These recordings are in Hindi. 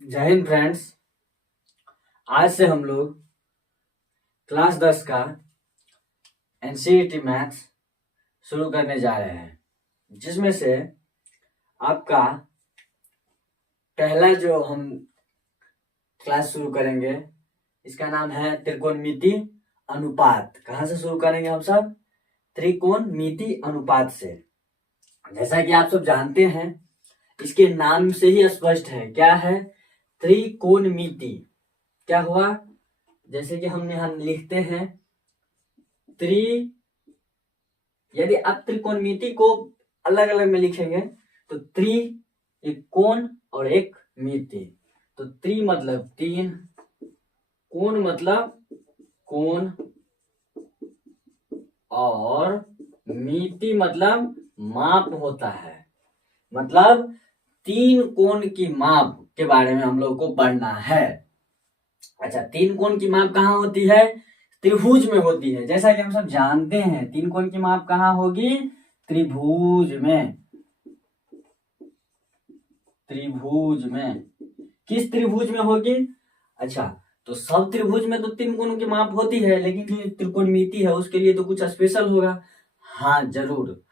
जय हिंद फ्रेंड्स। आज से हम लोग क्लास 10 का एनसीईआरटी मैथ्स शुरू करने जा रहे हैं, जिसमें से आपका पहला जो हम क्लास शुरू करेंगे इसका नाम है त्रिकोणमिति अनुपात। कहाँ से शुरू करेंगे हम सब? त्रिकोणमिति अनुपात से। जैसा कि आप सब जानते हैं, इसके नाम से ही स्पष्ट है। क्या है? त्रिकोणमिति। क्या हुआ? जैसे कि हम यहाँ लिखते हैं यदि आप त्रिकोणमिति को अलग अलग में लिखेंगे तो एक कोण और एक मिति। तो त्रि मतलब तीन, कोण मतलब कोण, और मिति मतलब माप होता है। मतलब तीन कोण की माप के बारे में हम लोग को पढ़ना है। अच्छा, तीन कोण की माप कहाँ होती है? त्रिभुज में होती है। जैसा कि हम सब जानते हैं, तीन कोण की माप कहाँ होगी? त्रिभुज में। त्रिभुज में। किस त्रिभुज में होगी? अच्छा, तो सब त्रिभुज में तो तीन कोणों की माप होती है, लेकिन जो त्रिकोणमिति है उसके लिए तो कुछ स्पेशल होगा। हाँ जरूर,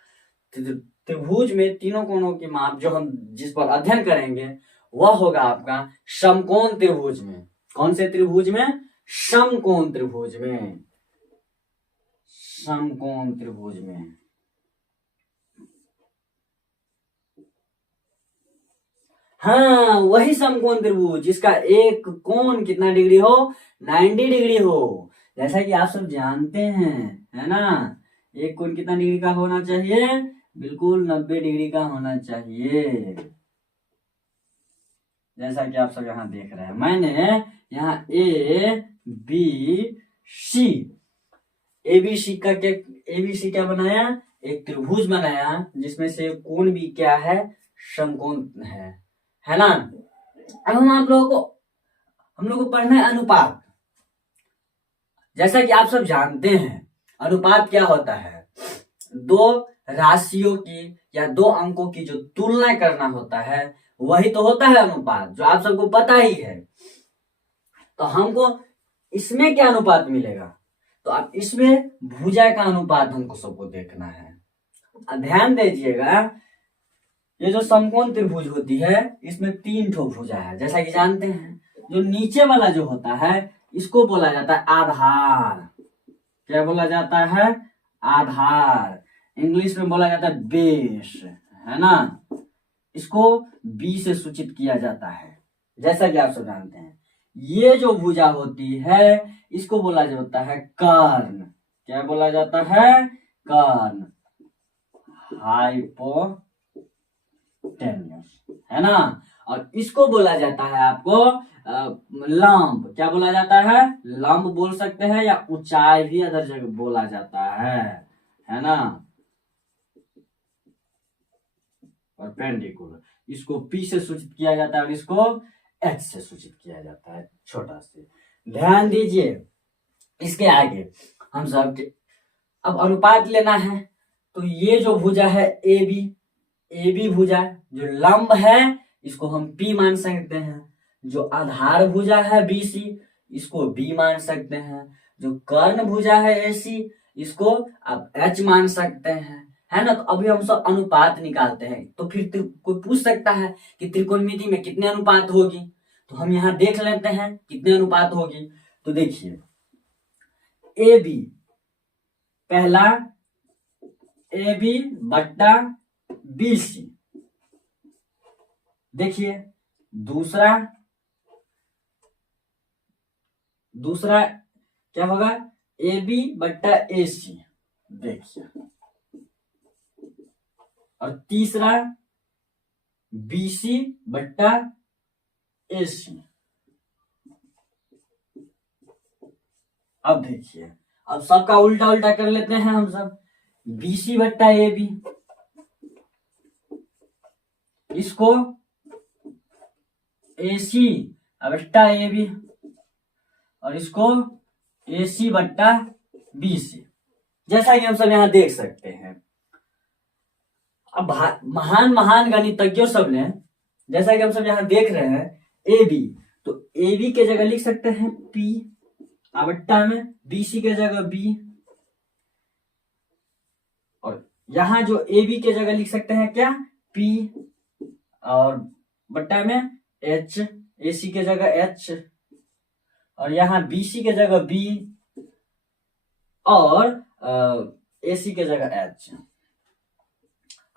त्रिभुज में तीनों कोणों की माप जो हम जिस पर अध्ययन करेंगे वह होगा आपका समकोण त्रिभुज में। कौन से त्रिभुज में? समकोण त्रिभुज में। समकोण त्रिभुज में। हाँ, वही समकोण त्रिभुज जिसका एक कोण कितना डिग्री हो? 90 डिग्री हो। जैसा कि आप सब जानते हैं, है ना, एक कोण कितना डिग्री का होना चाहिए? बिल्कुल 90 डिग्री का होना चाहिए। जैसा कि आप सब यहाँ देख रहे हैं, मैंने यहाँ ABC क्या बनाया? एक त्रिभुज बनाया जिसमें से कोण भी क्या है? समकोण है ना। अब हम लोग को पढ़ना है अनुपात। जैसा कि आप सब जानते हैं, अनुपात क्या होता है? दो राशियों की या दो अंकों की जो तुलना करना होता है वही तो होता है अनुपात, जो आप सबको पता ही है। तो हमको इसमें क्या अनुपात मिलेगा? तो आप इसमें भुजा का अनुपात हमको सबको देखना है। ध्यान दीजिएगा, ये जो समकोण त्रिभुज होती है इसमें तीन ठो भुजा है। जैसा कि जानते हैं, जो नीचे वाला जो होता है इसको बोला जाता है आधार। क्या बोला जाता है? आधार। इंग्लिश में बोला जाता है बेस, है ना। इसको बी से सूचित किया जाता है। जैसा कि आप सब जानते हैं, ये जो भुजा होती है इसको बोला जाता है कर्ण। क्या बोला जाता है? कर्ण। हाइपोटेन्यूस, है ना। और इसको बोला जाता है आपको लंब। क्या बोला जाता है? लंब बोल सकते हैं, या ऊंचाई भी अदर जगह बोला जाता है ना। और पेंडिकुलर, इसको P से सूचित किया जाता है और इसको H से सूचित किया जाता है, छोटा से। ध्यान दीजिए, इसके आगे हम सब अब अनुपात लेना है। तो ये जो भुजा है AB भुजा जो लंब है इसको हम P मान सकते हैं। जो आधार भुजा है BC इसको B मान सकते हैं। जो कर्ण भुजा है AC इसको आप H मान सकते हैं, है ना। तो अभी हम सब अनुपात निकालते हैं। तो फिर कोई पूछ सकता है कि त्रिकोणमिति में कितने अनुपात होगी, तो हम यहाँ देख लेते हैं कितने अनुपात होगी। तो देखिए, AB पहला AB बट्टा BC। देखिए दूसरा क्या होगा? AB बट्टा AC। देखिए, और तीसरा BC बट्टा AC। अब देखिए, अब सबका उल्टा उल्टा कर लेते हैं हम सब। BC बट्टा AB, इसको AC बट्टा AB, और इसको AC बट्टा BC। जैसा कि हम सब यहाँ देख सकते हैं। अब महान गणितज्ञों सब ने, जैसा कि हम सब यहाँ देख रहे हैं, ए बी, तो ए बी के जगह लिख सकते हैं P बट्टा में BC के जगह B, और यहां जो ए बी के जगह लिख सकते हैं क्या P, और बट्टा में H, AC के जगह H, और यहां BC के जगह B, और AC के जगह H।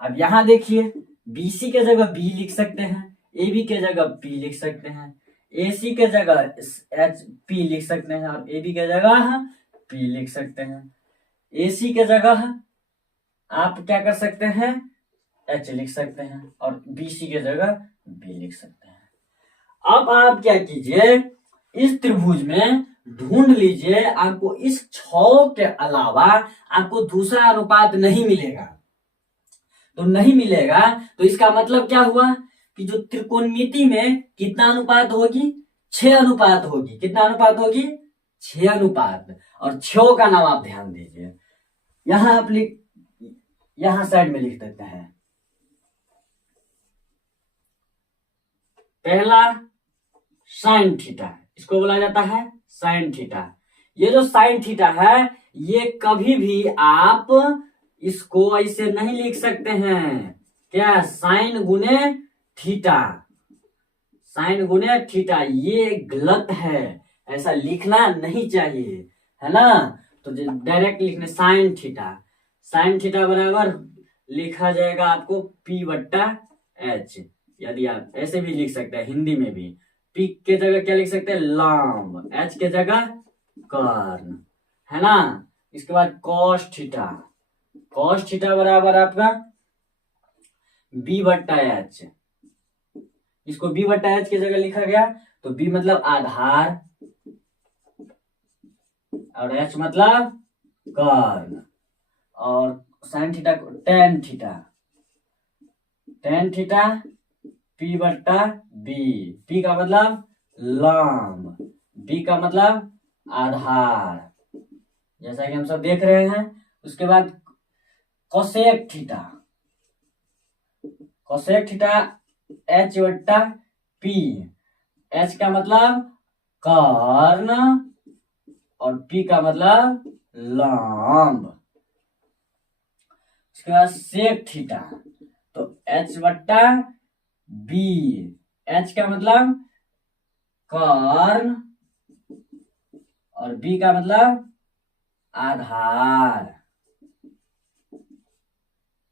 अब यहां देखिए BC के जगह B लिख सकते हैं, AB के जगह P लिख सकते हैं, AC के जगह H P लिख सकते हैं, और AB के जगह P लिख सकते हैं। AC के जगह आप क्या कर सकते हैं H लिख सकते हैं, और BC के जगह B लिख सकते हैं। अब आप क्या कीजिए, इस त्रिभुज में ढूंढ लीजिए, आपको इस 6 के अलावा आपको दूसरा अनुपात नहीं मिलेगा। तो नहीं मिलेगा तो इसका मतलब क्या हुआ कि जो त्रिकोणमिति में कितना अनुपात होगी, 6 अनुपात होगी। कितना अनुपात होगी, 6 अनुपात। और 6 का नाम आप ध्यान दीजिए, यहां आप यहां साइड में लिख देते हैं। पहला साइन थीटा, इसको बोला जाता है साइन थीटा। ये जो साइन थीटा है ये कभी भी आप इसको ऐसे नहीं लिख सकते हैं, क्या साइन गुने थीटा, साइन गुने थीटा, ये गलत है, ऐसा लिखना नहीं चाहिए, है ना। तो डायरेक्ट लिखने साइन थीटा, साइन थीटा बराबर लिखा जाएगा आपको P बट्टा H। यदि आप ऐसे भी लिख सकते हैं हिंदी में भी, P के जगह क्या लिख सकते हैं लंब, H के जगह कर्ण, है ना। इसके बाद cos थीटा, cos थीटा बराबर आपका B बट्टा H, इसको B बट्टा H की जगह लिखा गया, तो B मतलब आधार और H मतलब कर्ण, और sine theta tan theta, tan theta P बट्टा B, P का मतलब लंब, B का मतलब आधार, जैसा कि हम सब देख रहे हैं। उसके बाद cosec theta, cosec theta H बट्टा P, H का मतलब कर्ण और P का मतलब लंब। उसके बाद सेक थीटा, तो H बट्टा B, H का मतलब कर्ण और B का मतलब आधार।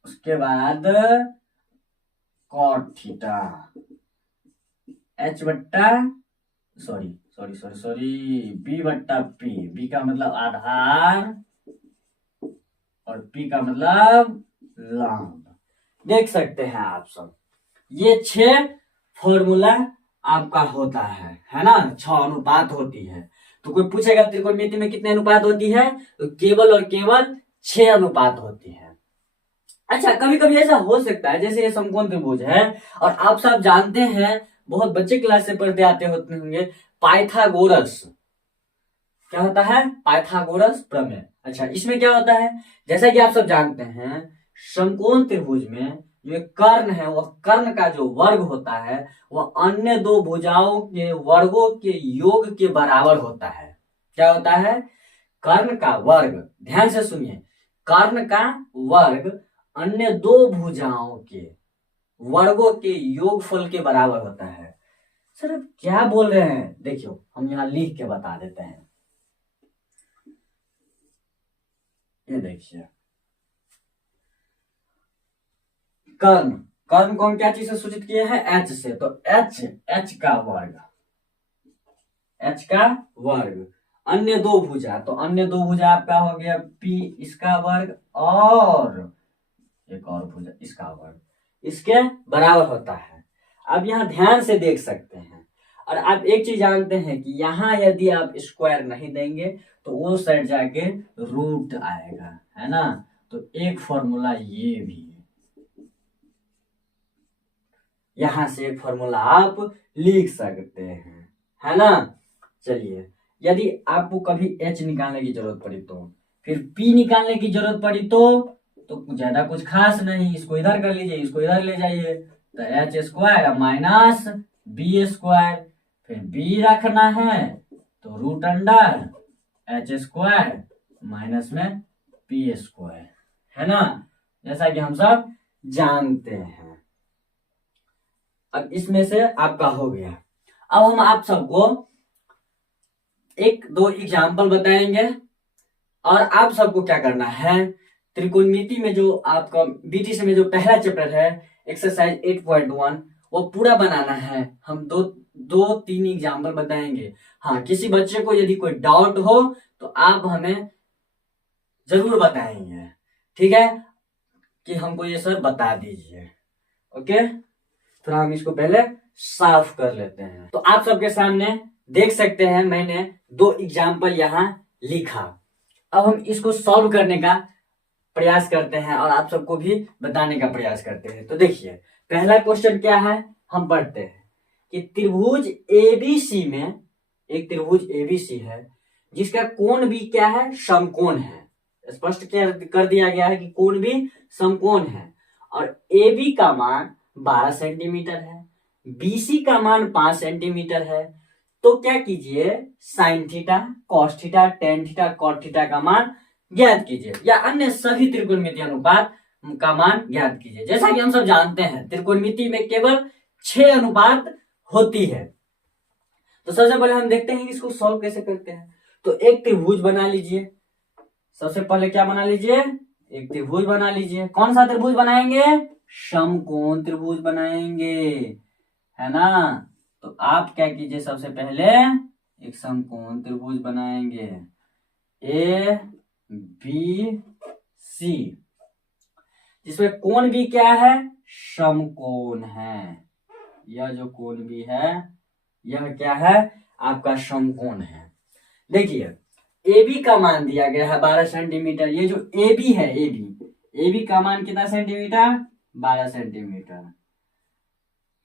उसके बाद कॉट थीटा, H बट्टा B बट्टा P, B का मतलब आधार और P का मतलब लंब। देख सकते हैं आप सब, ये 6 फॉर्मूला आपका होता है ना, 6 अनुपात होती है। तो कोई पूछेगा त्रिकोणमिति में कितने अनुपात होती है, तो केवल और केवल 6 अनुपात होती है। अच्छा, कभी कभी ऐसा हो सकता है जैसे ये समकोण त्रिभुज है, और आप सब जानते हैं, बहुत बच्चे क्लास से पढ़ते आते होते होंगे, पाइथागोरस। क्या होता है, पाइथागोरस प्रमेय। अच्छा, इसमें क्या होता है, जैसा कि आप सब जानते हैं, समकोण त्रिभुज में जो कर्ण है, वह कर्ण का जो वर्ग होता है वह अन्य 2 भुजाओं के वर्गों के योग के बराबर होता है। क्या होता है, कर्ण का वर्ग, ध्यान से सुनिए, कर्ण का वर्ग अन्य 2 भुजाओं के वर्गों के योगफल के बराबर होता है। सर आप क्या बोल रहे हैं, देखियो हम यहां लिख के बता देते हैं। ये देखिए, कर्ण, कर्ण को हम क्या चीज से सूचित किए हैं, H से, तो H का वर्ग, H का वर्ग, अन्य 2 भुजा, तो अन्य 2 भुजा आपका हो गया P, इसका वर्ग, और एक और भुजा इसका वर्ग, इसके बराबर होता है। अब यहाँ ध्यान से देख सकते हैं, और आप एक चीज जानते हैं कि यहाँ यदि आप स्क्वायर नहीं देंगे तो वो साइड जाके रूट आएगा, है ना। तो एक फॉर्मूला ये भी है, यहां से एक फॉर्मूला आप लिख सकते हैं, है ना। चलिए, यदि आपको कभी H निकालने की जरूरत पड़ी तो, फिर P निकालने की जरूरत पड़ी तो ज्यादा कुछ खास नहीं, इसको इधर कर लीजिए, इसको इधर ले जाइए, तो H square minus b square, फिर बी रखना है तो root under h square minus में पी स्क्वायर, है ना, जैसा कि हम सब जानते हैं। अब इसमें से आपका हो गया। अब हम आप सबको एक दो एग्जाम्पल बताएंगे और आप सबको क्या करना है, त्रिकोणमिति में जो आपका बीटीसी में जो पहला चैप्टर है एक्सरसाइज 8.1 वो पूरा बनाना है। हम दो दो तीन एग्जाम्पल बताएंगे। हाँ, किसी बच्चे को यदि कोई डाउट हो तो आप हमें जरूर बताएंगे, ठीक है, कि हमको ये सर बता दीजिए। ओके, तो हम इसको पहले साफ कर लेते हैं। तो आप सबके सामने देख सकते हैं मैंने दो एग्जाम्पल यहाँ लिखा। अब हम इसको सॉल्व करने का प्रयास करते हैं और आप सबको भी बताने का प्रयास करते हैं। तो देखिए पहला क्वेश्चन क्या है, हम पढ़ते हैं कि त्रिभुज एबीसी में एक त्रिभुज एबीसी है जिसका कोण भी क्या है, समकोण है। स्पष्ट कर दिया गया है कि कोण भी समकोण है और AB का मान 12 सेंटीमीटर है, BC का मान 5 सेंटीमीटर है। तो क्या कीजिए, sine theta, cos theta, tan theta, cot theta का मान ज्ञात कीजिए या अन्य सभी त्रिकोणमितीय अनुपात का मान ज्ञात कीजिए। जैसा कि हम सब जानते हैं त्रिकोणमिति में केवल 6 अनुपात होती है। तो सबसे पहले हम देखते हैं कि इसको सॉल्व कैसे करते हैं। तो एक त्रिभुज बना लीजिए। सबसे पहले क्या बना लीजिए, एक त्रिभुज बना लीजिए। कौन सा त्रिभुज बनाएंगे, समकोण त्रिभुज बनाएंगे, है ना। तो आप क्या कीजिए, सबसे पहले एक समकोण त्रिभुज बनाएंगे ए बी सी, जिसमें कोण भी क्या है, समकोण है। यह जो कोण भी है यह क्या है, आपका समकोण है। देखिए AB का मान दिया गया है 12 सेंटीमीटर। ये जो AB है, AB का मान कितना सेंटीमीटर, 12 सेंटीमीटर।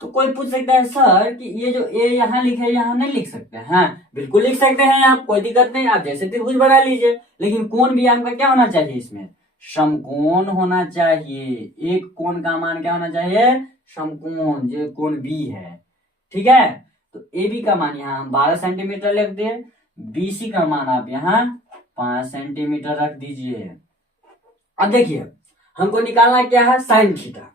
तो कोई पूछ सकता है सर कि ये जो A यहाँ लिखे यहाँ नहीं लिख सकते हैं। हाँ, बिल्कुल लिख सकते हैं आप, कोई दिक्कत नहीं, आप जैसे त्रिभुज बना लीजिए। लेकिन कोण भी आपका क्या होना चाहिए, इसमें समकोण होना चाहिए। एक कोण का मान क्या होना चाहिए, समकोण, जो कोण B है, ठीक है। तो AB का मान यहाँ हम 12 सेंटीमीटर लिख दिए, BC का मान आप यहाँ 5 सेंटीमीटर रख दीजिए। अब देखिए हमको निकालना क्या है, साइन थीटा।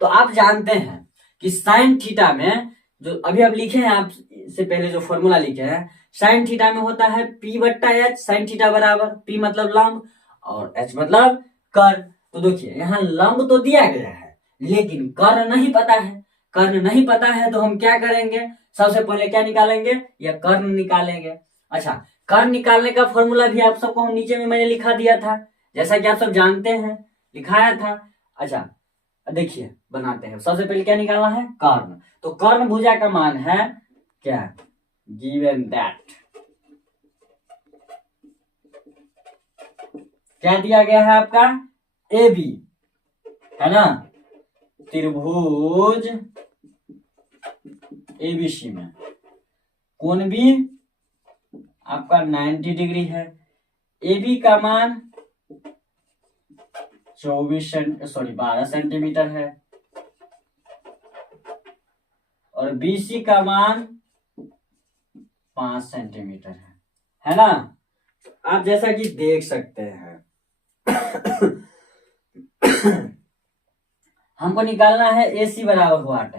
तो आप जानते हैं कि साइन थीटा में जो अभी आप लिखे हैं, आप से पहले जो फॉर्मूला लिखे हैं, साइन थीटा में होता है P/H। साइन थीटा बराबर P मतलब लंब और H मतलब कर्ण। तो देखिए यहाँ लंब तो दिया गया है लेकिन कर्ण नहीं पता है। कर्ण नहीं पता है तो हम क्या करेंगे, सबसे पहले क्या निकालेंगे, या कर्ण निकालेंगे। अच्छा, कर्ण निकालने का फॉर्मूला भी आप सबको हम नीचे में मैंने लिखा दिया था, जैसा कि आप सब जानते हैं, लिखाया था। अच्छा देखिए बनाते हैं। सबसे पहले क्या निकालना है, कर्ण। तो कर्ण भुजा का मान है क्या, गिवन दैट क्या दिया गया है आपका, AB, है ना। त्रिभुज ABC में कोण भी आपका 90 डिग्री है। AB का मान 12 सेंटीमीटर है और BC का मान 5 सेंटीमीटर है ना। आप जैसा कि देख सकते हैं हमको निकालना है AC बराबर वाट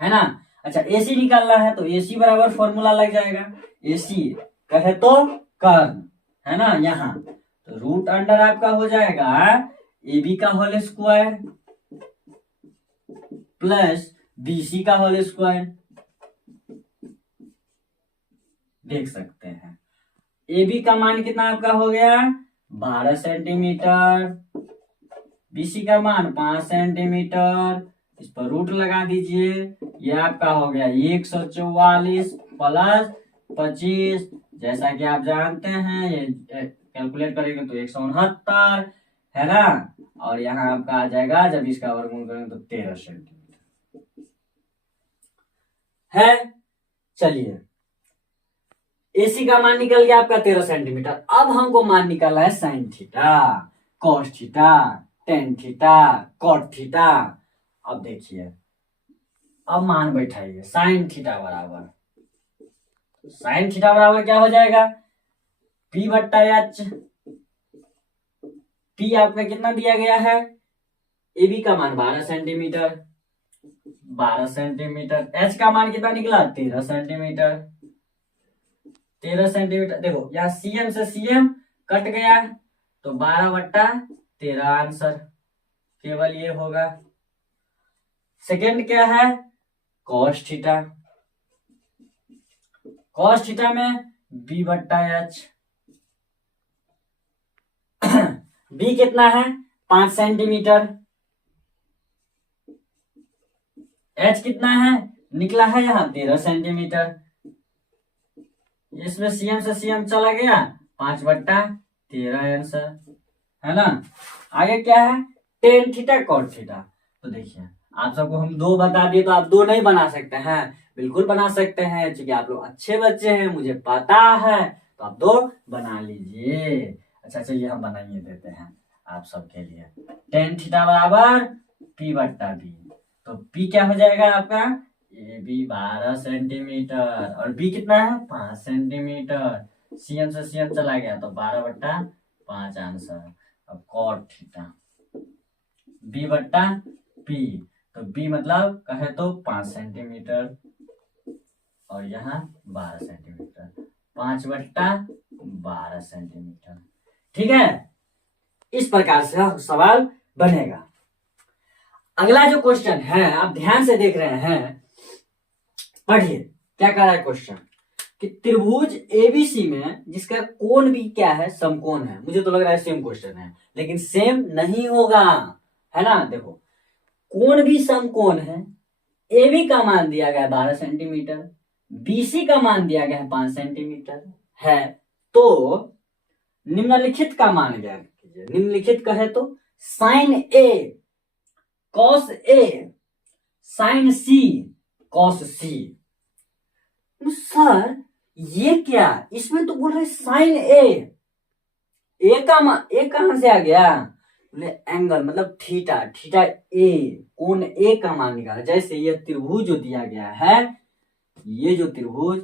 है ना। अच्छा AC निकालना है तो AC बराबर फॉर्मूला लग जाएगा, AC कहे तो कर्ण, है ना। यहाँ तो रूट अंडर आपका हो जाएगा AB का होल स्क्वायर प्लस BC का होल स्क्वायर। देख सकते हैं AB का मान कितना आपका हो गया, 12 सेंटीमीटर, BC का मान 5 सेंटीमीटर। इस पर रूट लगा दीजिए, ये आपका हो गया 144 प्लस 25। जैसा कि आप जानते हैं ये कैलकुलेट करेंगे तो 169 है ना। और यहाँ आपका आ जाएगा, जब इसका वर्गमूल करेंगे तो 13 सेंटीमीटर है। चलिए AC का मान निकल गया आपका 13 सेंटीमीटर। अब हमको मान निकालना है sine theta, cos theta, tan theta, cot theta. अब देखिए अब मान बैठाइए साइन थीटा बराबर, साइन थीटा बराबर क्या हो जाएगा, पी बट्टा एच। पी आपका कितना दिया गया है, ए बी का मान 12 सेंटीमीटर, 12 सेंटीमीटर। एच का मान कितना निकला, 13 सेंटीमीटर, 13 सेंटीमीटर। देखो यहाँ सीएम से सीएम कट गया तो 12/13 आंसर, केवल ये होगा। सेकेंड क्या है, कॉस थीटा। कॉस थीटा में बी बट्टा एच। बी कितना है, 5 सेंटीमीटर। एच कितना है, निकला है यहाँ 13 सेंटीमीटर। इसमें सीएम से सीएम चला गया, 5/13 आंसर, है ना। आगे क्या है, टेन थीटा कॉट थीटा। तो देखिए आप सबको हम 2 बता दिए, तो आप 2 नहीं बना सकते हैं, बिल्कुल बना सकते हैं, क्योंकि आप लोग अच्छे बच्चे हैं, मुझे पता है। तो आप 2 बना लीजिए। अच्छा चलिए हम बनाइए देते हैं आप सबके लिए। टेन थीटा बराबर पी बट्टा बी। तो पी क्या हो जाएगा आपका, ए बी 12 सेंटीमीटर और बी कितना है, 5 सेंटीमीटर। सीएम से सीएम चला गया तो 12/5 आंसर। अब कॉट थीटा बी बट्टा पी, तो बी मतलब कहे तो 5 सेंटीमीटर और यहाँ 12 सेंटीमीटर, 5/12 सेंटीमीटर। ठीक है, इस प्रकार से सवाल बनेगा। अगला जो क्वेश्चन है, आप ध्यान से देख रहे हैं, पढ़िए क्या कह रहा है क्वेश्चन, कि त्रिभुज एबीसी में जिसका कोण भी क्या है, समकोण है। मुझे तो लग रहा है सेम क्वेश्चन है, लेकिन सेम नहीं होगा, है ना। देखो कोण भी समकोण है, ए बी का मान दिया गया 12 सेंटीमीटर, बीसी का मान दिया गया है 5 सेंटीमीटर है। तो निम्नलिखित का मान ज्ञात कीजिए। निम्नलिखित कहे तो sign A cos A sign C cos C. Sir ये क्या, इसमें तो बोल रहे साइन ए का मान, ए कहां से आ गया, बोले एंगल मतलब थीटा, थीटा ए, कोण ए का मान निकाला। जैसे ये त्रिभुज जो दिया गया है, ये जो त्रिभुज,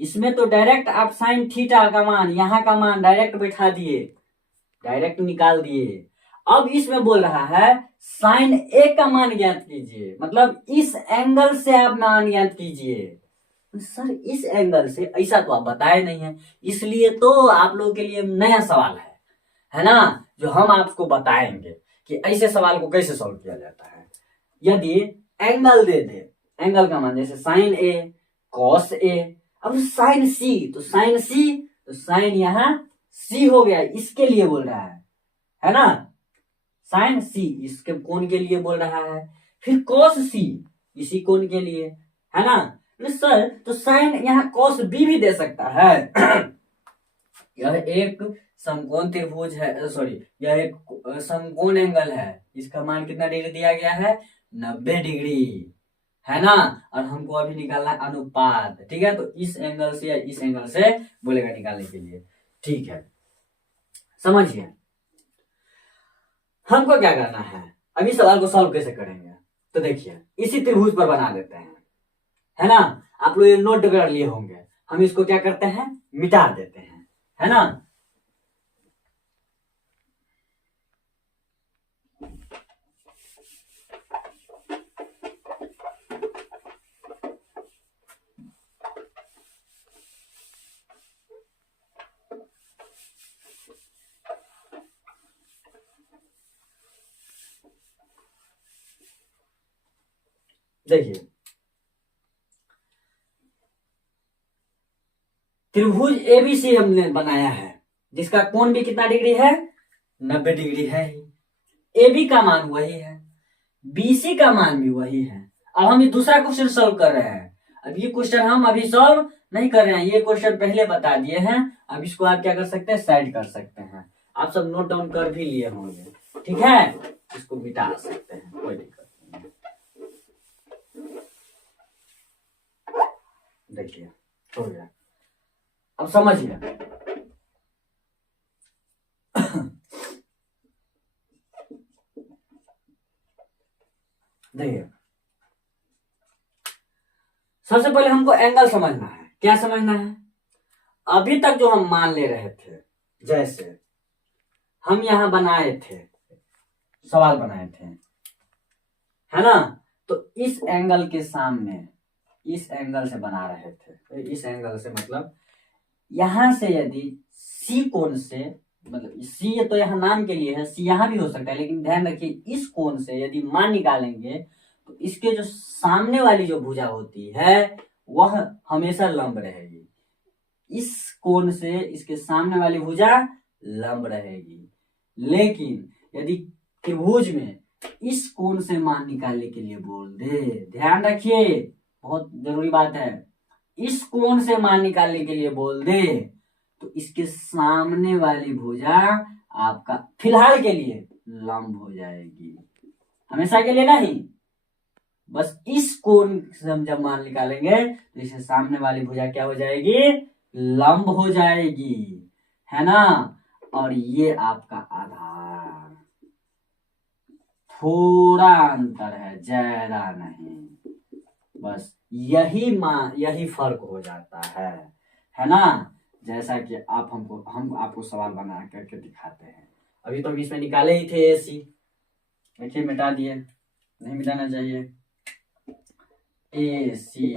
इसमें तो डायरेक्ट आप साइन थीटा का मान, यहां का मान डायरेक्ट बैठा दिए, डायरेक्ट निकाल दिए। अब इसमें बोल रहा है साइन ए का मान ज्ञात कीजिए, मतलब इस एंगल से आप मान ज्ञात कीजिए। सर इस एंगल से, ऐसा तो आप बताए नहीं है, इसलिए तो आप लोगों के लिए नया सवाल है ना, जो हम आपको बताएंगे कि ऐसे सवाल को कैसे सॉल्व किया जाता है। यदि एंगल दे दे, एंगल का मान जैसे साइन ए कॉस ए, अब साइन सी, तो साइन सी, तो साइन यहां सी हो गया, इसके लिए बोल रहा है ना, साइन सी इसके कोण के लिए बोल रहा है। फिर कॉस सी इसी कोण के लिए, है ना। सर तो साइन यहाँ कॉस बी भी दे सकता है। यह एक समकोण त्रिभुज है, सॉरी यह एक समकोण एंगल है, इसका मान कितना डिग्री दिया गया है, 90 डिग्री, है ना। और हमको अभी निकालना है अनुपात, ठीक है। तो इस एंगल से या इस एंगल से बोलेगा निकालने के लिए, ठीक है, समझिए। हमको क्या करना है, अभी सवाल को सॉल्व कैसे करेंगे, तो देखिए इसी त्रिभुज पर बना देते हैं, है ना। आप लोग ये नोट कर लिए होंगे, हम इसको क्या करते हैं, मिटा देते हैं, है ना। देखिए त्रिभुज एबीसी हमने बनाया है, जिसका कोण भी कितना डिग्री है, 90 डिग्री है ही। ए बी का मान वही है, बीसी का मान भी वही है। अब हम ये दूसरा क्वेश्चन सॉल्व कर रहे हैं। अब ये क्वेश्चन हम अभी सॉल्व नहीं कर रहे हैं, ये क्वेश्चन पहले बता दिए हैं। अब इसको आप क्या कर सकते हैं, साइड कर सकते हैं। आप सब नोट डाउन कर भी लिए होंगे, ठीक है। इसको मिटा सकते हैं, कोई दिक्कत नहीं है। देखिए हो गया, अब समझिए। देखिए सबसे पहले हमको एंगल समझना है। क्या समझना है? अभी तक जो हम मान ले रहे थे, जैसे हम यहां बनाए थे, सवाल बनाए थे, है ना, तो इस एंगल के सामने इस एंगल से बना रहे थे, इस एंगल से मतलब यहां से यदि सी कोण से, मतलब सी तो यहाँ नाम के लिए है, सी यहाँ भी हो सकता है, लेकिन ध्यान रखिए इस कोण से यदि मान निकालेंगे तो इसके जो सामने वाली जो भुजा होती है वह हमेशा लंब रहेगी। इस कोण से इसके सामने वाली भुजा लंब रहेगी। लेकिन यदि त्रिभुज में इस कोण से मान निकालने के लिए बोल दे, ध्यान रखिए बहुत जरूरी बात है, इस कोण से मान निकालने के लिए बोल दे तो इसके सामने वाली भुजा आपका फिलहाल के लिए लंब हो जाएगी, हमेशा के लिए नहीं। बस इस कोण से हम जब मान निकालेंगे तो इसके सामने वाली भुजा क्या हो जाएगी? लंब हो जाएगी, है ना। और ये आपका आधार, थोड़ा अंतर है, ज्यादा नहीं, बस यही फर्क हो जाता है ना। जैसा कि हम आपको सवाल बना करके दिखाते हैं। अभी तो इसमें निकाले ही थे एसी, देखिए मिटा दिए, नहीं मिटाना चाहिए। एसी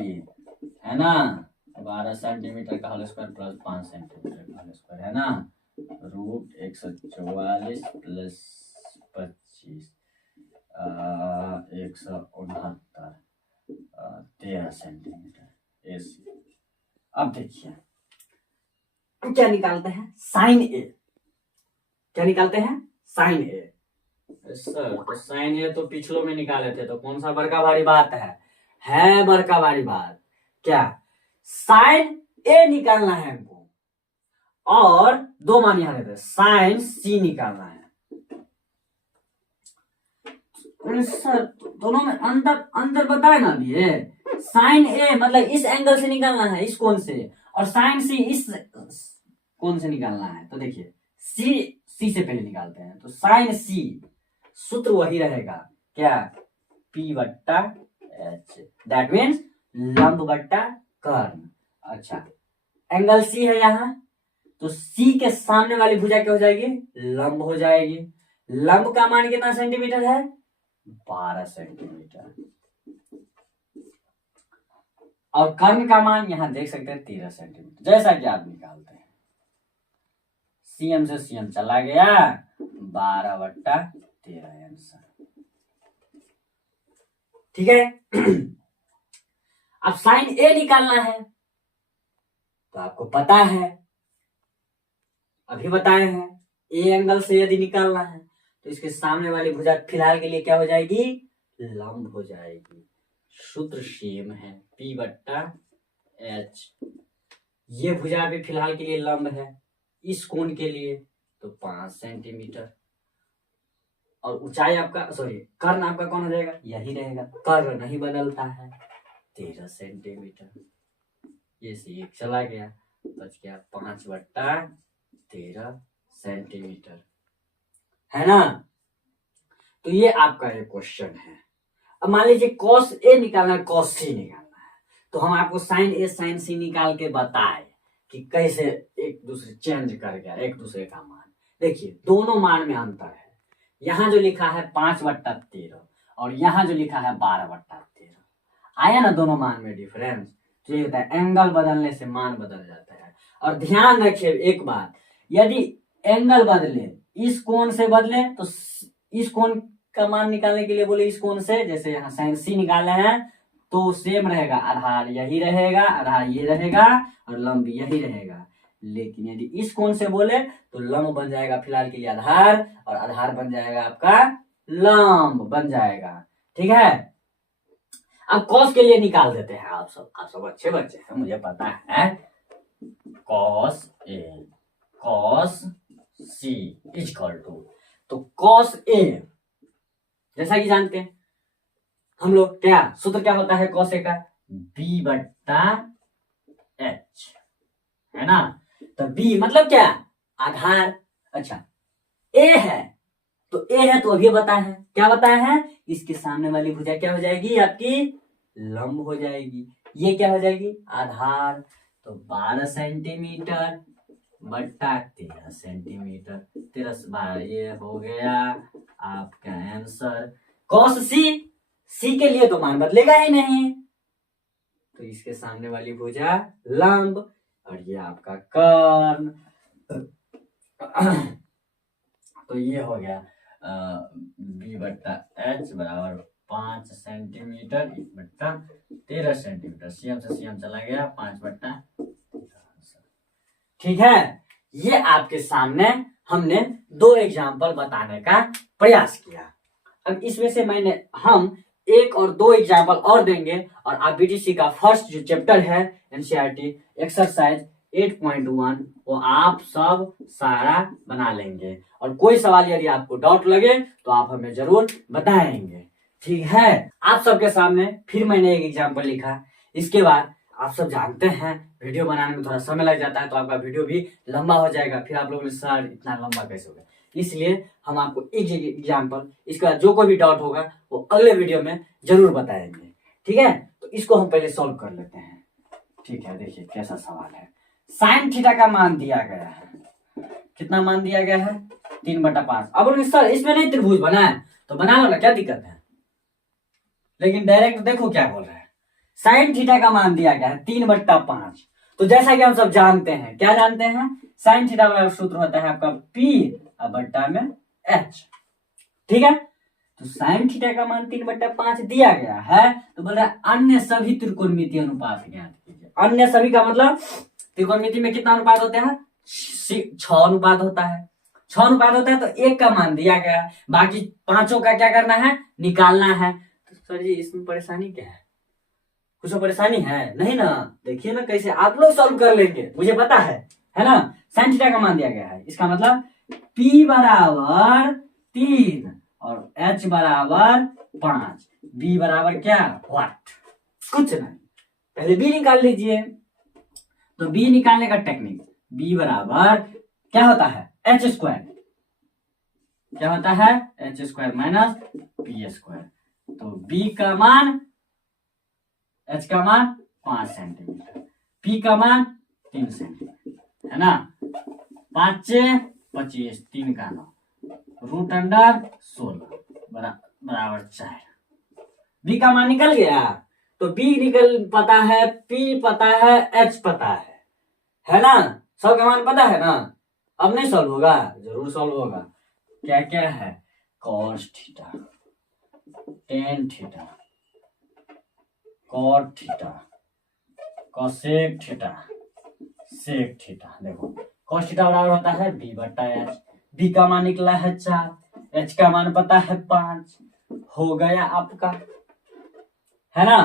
है ना, 12 सेंटीमीटर का होल स्क्वायर प्लस 5 सेंटीमीटर का होल स्क्वायर, है ना, रूट 144 प्लस 25 169 13 सेंटीमीटर एसी। अब देखिए क्या निकालते हैं? साइन ए। क्या निकालते हैं? साइन ए। सर तो साइन ए तो पिछलों में निकाले थे, तो कौन सा बड़का भारी बात है बड़का भारी बात। क्या साइन ए निकालना है हमको, और दो मान यहां देते हैं, साइन सी निकालना है। सर दोनों में अंदर बताए ना अभी। साइन ए मतलब इस एंगल से निकालना है, इस कोण से, और साइन सी इस कोण से निकालना है। तो देखिए सी से पहले निकालते हैं, तो साइन सी सूत्र वही रहेगा, क्या? P बट्टा H, दैट मीन्स लंब बट्टा कर्ण। अच्छा, एंगल सी है यहाँ, तो सी के सामने वाली भुजा क्या हो जाएगी? लंब हो जाएगी। लंब का मान कितना सेंटीमीटर है? 12 सेंटीमीटर। और कर्ण का मान यहां देख सकते हैं 13 सेंटीमीटर, जैसा कि आप निकालते हैं। सीएम से सीएम चला गया, 12 बट्टा 13 आंसर, ठीक है। अब साइन ए निकालना है, तो आपको पता है, अभी बताए हैं, ए एंगल से यदि निकालना है तो इसके सामने वाली भुजा फिलहाल के लिए क्या हो जाएगी? लंब हो जाएगी। सूत्र सेम है, P बट्टा H। ये भुजा भी फिलहाल के लिए लंब है, इस कोण के लिए तो 5 सेंटीमीटर। और ऊंचाई आपका, कर्ण आपका कौन हो जाएगा? यही रहेगा, कर्ण नहीं बदलता है, 13 सेंटीमीटर। ये से एक चला गया, बच गया 5 बट्टा 13 सेंटीमीटर, है ना। तो ये आपका एक क्वेश्चन है। अब मान लीजिए कॉस ए निकालना है, कॉस सी निकालना है, तो हम आपको साइन ए साइन सी निकाल के बताए कि कैसे एक दूसरे चेंज कर गया एक दूसरे का मान। देखिए दोनों मान में अंतर है, यहाँ जो लिखा है 5 बट्टा 13 और यहाँ जो लिखा है 12 बट्टा 13, आया ना दोनों मान में डिफरेंस। तो ये होता है एंगल बदलने से मान बदल जाता है। और ध्यान रखिए एक बात, यदि एंगल बदले, इस कोण से बदले, तो इस कोण का मान निकालने के लिए बोले इस कोण से, जैसे यहाँ साइन सी निकाले हैं, तो सेम रहेगा, आधार यही रहेगा, आधार ये रहेगा और लंब यही रहेगा। लेकिन यदि इस कोण से बोले तो लंब बन जाएगा फिलहाल के लिए आधार, और आधार बन जाएगा आपका लंब बन जाएगा, ठीक है। अब कॉस के लिए निकाल देते हैं, आप सब अच्छे बच्चे हैं, मुझे पता है। Cos a cos c equal to, तो कॉस ए जैसा कि जानते हैं हम लोग, क्या सूत्र क्या होता है कॉस ए का? बी बट्टा एच, है ना। तो बी मतलब क्या? आधार। अच्छा ए है, तो ए है तो अभी बताया है, क्या बताया है? इसके सामने वाली भुजा क्या हो जाएगी? आपकी लंब हो जाएगी। ये क्या हो जाएगी आधार, तो 12 सेंटीमीटर बट्टा 13 सेंटीमीटर, 13 ये हो गया आपका आंसर। कॉस सी के लिए तो मान बदलेगा ही नहीं, तो इसके सामने वाली भुजा लंब और ये आपका कर्ण। तो ये हो गया बी बट्टा एच बराबर 5 सेंटीमीटर बट्टा 13 सेंटीमीटर, सीएम से सीएम चला गया 5 बट्टा। ठीक है, ये आपके सामने हमने 2 एग्जाम्पल बताने का प्रयास किया। अब इसमें से हम 1 और 2 एग्जाम्पल और देंगे और आप बीटीसी का फर्स्ट जो चैप्टर है एनसीईआरटी एक्सरसाइज 8.1 वो आप सब सारा बना लेंगे, और कोई सवाल यदि आपको डाउट लगे तो आप हमें जरूर बताएंगे। ठीक है, आप सबके सामने फिर मैंने एक एग्जाम्पल लिखा। इसके बाद आप सब जानते हैं वीडियो बनाने में थोड़ा समय लग जाता है, तो आपका वीडियो भी लंबा हो जाएगा। फिर आप लोगों ने सर इतना लंबा कैसे हो गया, इसलिए हम आपको एक एग्जाम्पल, इसका जो कोई भी डाउट होगा वो अगले वीडियो में जरूर बताएंगे। ठीक है, तो इसको हम पहले सॉल्व कर लेते हैं। ठीक है, देखिए कैसा सवाल है। साइन थीटा का मान दिया गया है, कितना मान दिया गया है 3/5। अब सर इसमें नहीं त्रिभुज बना है तो बना लो ना, क्या दिक्कत है। लेकिन डायरेक्ट देखो क्या बोल रहे हैं, साइन थीटा का मान दिया गया है 3/5। तो जैसा कि हम सब जानते हैं, क्या जानते हैं, साइन थीटा का सूत्र होता है आपका P बट्टा में H। ठीक है, तो साइन थीटा का मान 3/5 दिया गया है, तो बोल रहा है अन्य सभी त्रिकोणमितीय अनुपात ज्ञात कीजिए। अन्य सभी का मतलब त्रिकोणमिति में कितना अनुपात होता है 6 अनुपात होता है। 6 अनुपात होता है, तो 1 का मान दिया गया, बाकी पांचों का क्या करना है निकालना है। तो सर जी इसमें परेशानी क्या है, कुछ परेशानी है नहीं ना। देखिए ना कैसे आप लोग सॉल्व कर लेंगे, मुझे पता है ना। साइन थीटा का मान दिया गया है, इसका मतलब P बराबर 3 और H बराबर 5, B बराबर क्या व्हाट, कुछ नहीं। पहले B निकाल लीजिए। तो B निकालने का टेक्निक, B बराबर क्या होता है h², क्या होता है h² माइनस p²। तो B का मान, H का मान 5 सेंटीमीटर, P का मान 3 सेंटीमीटर, है ना। 5 25 3 का 9 √16 बराबर 4। B का मान निकल गया, तो B निकल पता है, P पता है, H पता है ना। सब का मान पता है ना। अब नहीं सॉल्व होगा, जरूर सॉल्व होगा। क्या क्या है, cos theta, tan theta, cot theta, cosec theta, sec theta. देखो cos थीटा बराबर होता है B बट्टा H, B का मान निकला है 4, H का मान पता है 5, हो गया आपका, है ना।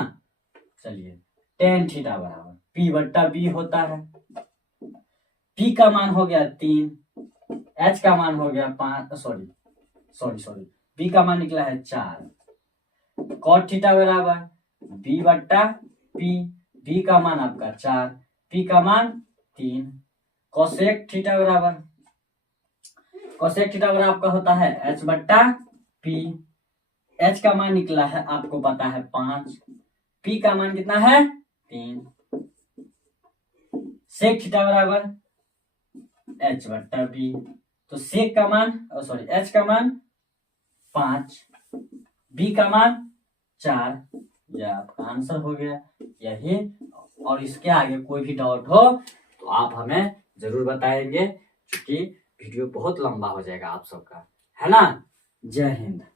चलिए tan थीटा बराबर P बट्टा B होता है, P का मान हो गया 3, H का मान हो गया 5, सॉरी B का मान निकला है 4, cot थीटा बराबर B बट्टा P, B का मान आपका 4, P का मान 3, cosec थीटा बराबर आपका होता है H बट्टा P, H का मान निकला है आपको पता है 5, P का मान कितना है 3, sec थीटा बराबर H बट्टा B। तो sec का मान H का मान 5, B का मान 4, यह आपका आंसर हो गया यही। और इसके आगे कोई भी डाउट हो तो आप हमें जरूर बताएंगे, क्योंकि वीडियो बहुत लंबा हो जाएगा आप सबका, है ना। जय हिंद।